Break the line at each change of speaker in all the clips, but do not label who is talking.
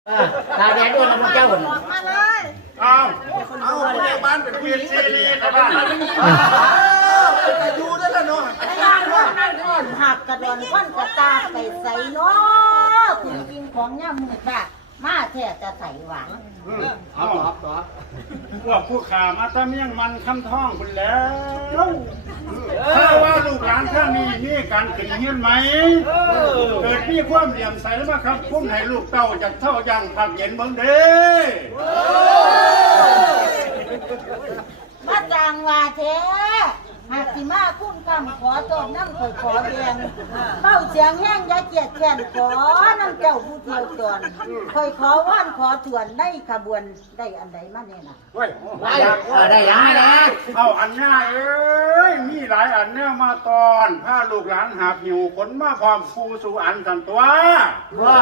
ตาแดงด้วยนะพวกเจ้าหน
มาเลย
เอาผู้ใหญ่บ้านเป็นผู้ใหญ่ซีรีส์ครับบ้านอยู่ได้แล้วเนาะ
ย่างว่านั่นก่อนหักกระดอนก้อนกระตาไปใส่เนาะคุณกินของย่ำมืดบ้ามาแท้จะใส่หวาน
เอาต่อ
พวกผู้ขามาตะเมียงมันคำท้องคุณแล้วถ้าว่าลูกหลานท่านมีการขึ้นเฮียนไหมเกิดมีความเหลี่ยมใสมาครับพุ่งให้ลูกเต้าจากเท่ายังผักเย็นเบิ่งเด้
มาจางว่าแท้หากสิมาคุ้มกำขอต้นน้ำข่อยขอแดงเบ้าเสียงแห้งยาเกียดแขนขอน้ำเจ้าผู้เที่ยวจรข่อยขอว่านขอถวนได้ขบวนได้อันใดมาเนี่ยนะ
ได้ยังไงนะ
เอาอันง่ายเอ้ยมีหลายอันแนวมาตอนผ้าลูกหลานหาบหิวขนมาพร้อมฟูสู่อันสันตัว
ว่า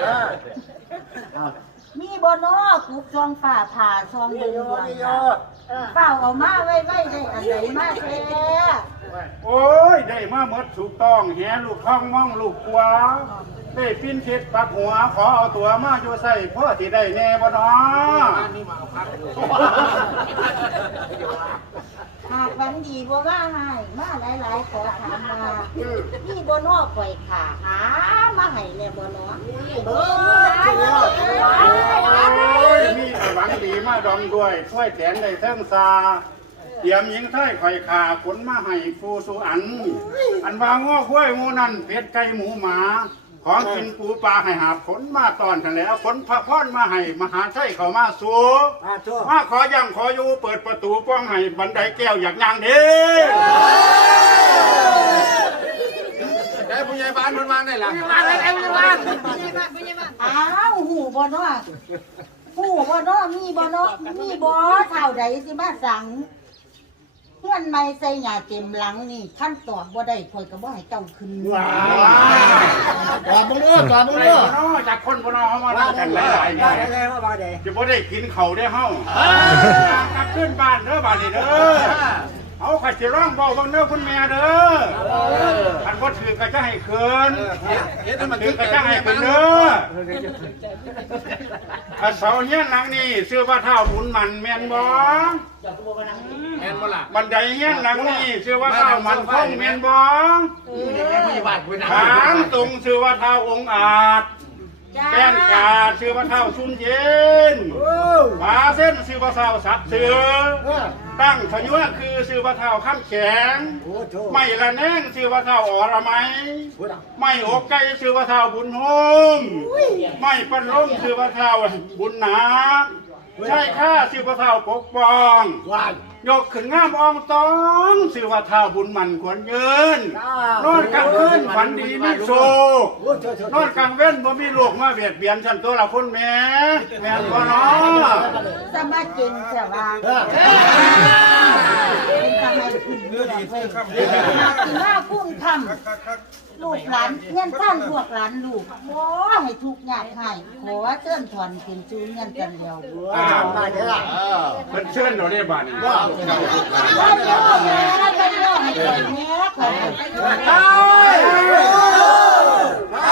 มีบนอกุกซองฝ่าผ่าซองเดือนเปล่าเอามาไว้ได้อันใดมาแท้
โอ้ยได้มาหมดถูกต้องแหลูกท้องม่องลูกกัวได้ปิ้นเช็ดปักหัวขอเอาตัวมาอยู่ใส่พ่อที่ได้แน่บ่เนาะ
หากวันดีบ่ว่าให้มาหลายๆขอถามมามีบนอข่อยขาหามาให้เนี่ยบนอ
มีหวังดีมาดองด้วยช่วยแสนได้เทิงซาเตรียมหญิงไทยข่อยขาขนมาให้ฟูสู่อันว่าง้อคุ้ยหมูนั่นเป็ดไก่หมูหมาของกินปูปลาให้หาผลมาตอนกันแล้วผลพระพรมาให้มหาชัยเข้ามาสู่มาขอยังขออยู่เปิดประตูป้องให้บันไดแก้วอยากย่างเด้ได้ผู้ใหญ่บ้านมันวางได้หรอผู้ใหญ่บ้านได้ผู้ใหญ่บ้าน
อ้าวหูบนอหูบนอมีบนอมีบ่เท่าใดสิมาสั่งเพื่อนไม่ใส่หยาเต็มหลังนี่ขั้นตอบบ่ได้ข่อยก็บ่ให้เจ้าขึ้น
ตอบมึงรู้
จากคนบนเขามาได้กันหลายๆจะบ่ได้กินเขาได้เฮ้ากลับขึ้นบ้านเด้อบ้านนี้เด้อเอาข่อยสิร้องบอกว่าเด้อคุณแม่เด้ออันบ่ถือก็จะให้คืนถือก็จะให้คืนเด้ออันเสาเฮียนหลังนี้ชื่อว่าเท่าบุญมันแม่นบ่
แม่นบ่ล่ะ
บันไดเฮียนหลังนี้ชื่อว่าเท่ามันคงแม่นบ่ถามตรงชื่อว่าเท่าองค์อาจแป้นกาชื่อว่าเท่าชุ่มเย็นผาเส้นชื่อว่าเท่าสัตว์เสือตั้งพยุะคือชื่อว่าเท่าข้ามแข็งไม่ละแนงชื่อว่าเท่าอรไม้ไม่อกไก่ชื่อว่าเท่าบุญโฮมไม่ปันล้มชื่อว่าเท่าบุญหนาใช่ข้าชื่อว่าเท่าปกป้องยกขึ้นง่ามอองตองชื่อว่าเท่าบุญมันควรยืนนอนกลางคืนฝันดีมีโชคนอนกลางเว้นบ่มีลูกมาเบียดเบียนฉันตัวละคนแม่บ่เนาะ
สมาเก่งแต่ว่าเป็นทำไมขึ้นเยอะดีหากสิมาคุ้มคำลูกหลานเงี้ยท่านพวกหลานลูกโอ้ให้ทุกข์ยากให้ขอเชิญถอนเป็นจูนเงี้ยกันเดียว
มาเด้อมันเชิญเราได้บ้านนี่ว่า
ว่าโยแม่ให้เป็นโยให้เป็นแม่ขอ